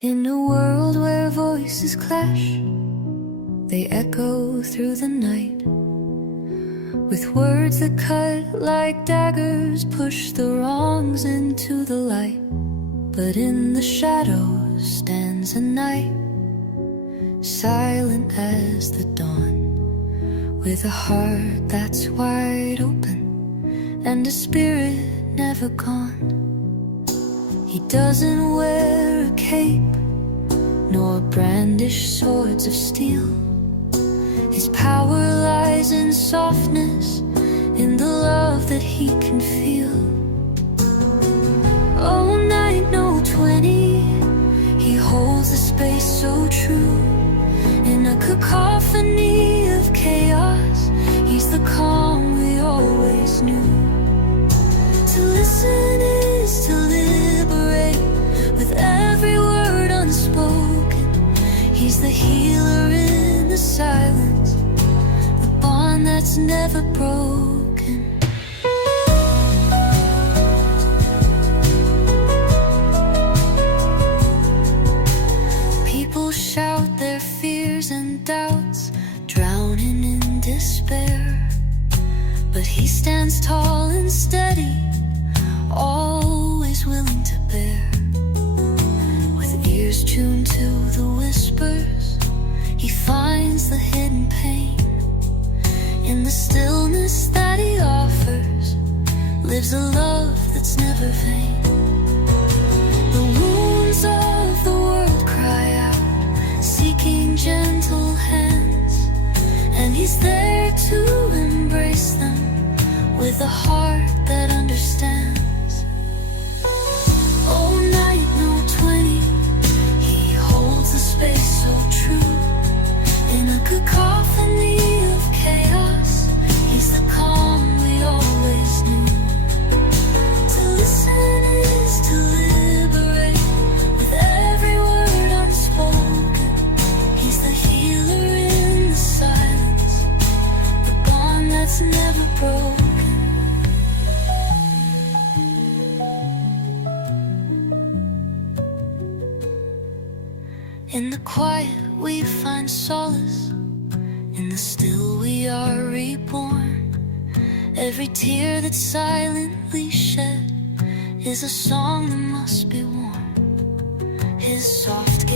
In a world where voices clash, they echo through the night, with words that cut like daggers, push the wrongs into the light. But in the shadows stands a night, silent as the dawn, with a heart that's wide open and a spirit never gone. He doesn't wear a cape nor brandish swords of steel. His power lies in softness, in the love that he can feel. Oh, night no 20, he holds a space so true. In a cacophony of chaos, he's the calm we always knew. To listen is to liberate, with every word unspoken. He's the healer in the silence, the bond that's never broken. People shout their fears and doubts, drowning in despair, but he stands tall and steady, always willing to bear. With ears tuned to the whispers, he finds the hidden pain. In the stillness that he offers, lives a love that's never vain. The wounds of the world cry out, seeking gentle hands, and he's there to embrace them with a heart that understands. Oh, night no 20, he holds a space so true. In a cacophony of chaos, he's the calm we always knew. To listen is to liberate, with every word unspoken. He's the healer in the silence, the bond that's never broken. In the quiet we find solace, in the still we are reborn. Every tear that's silently shed is a song that must be worn. His soft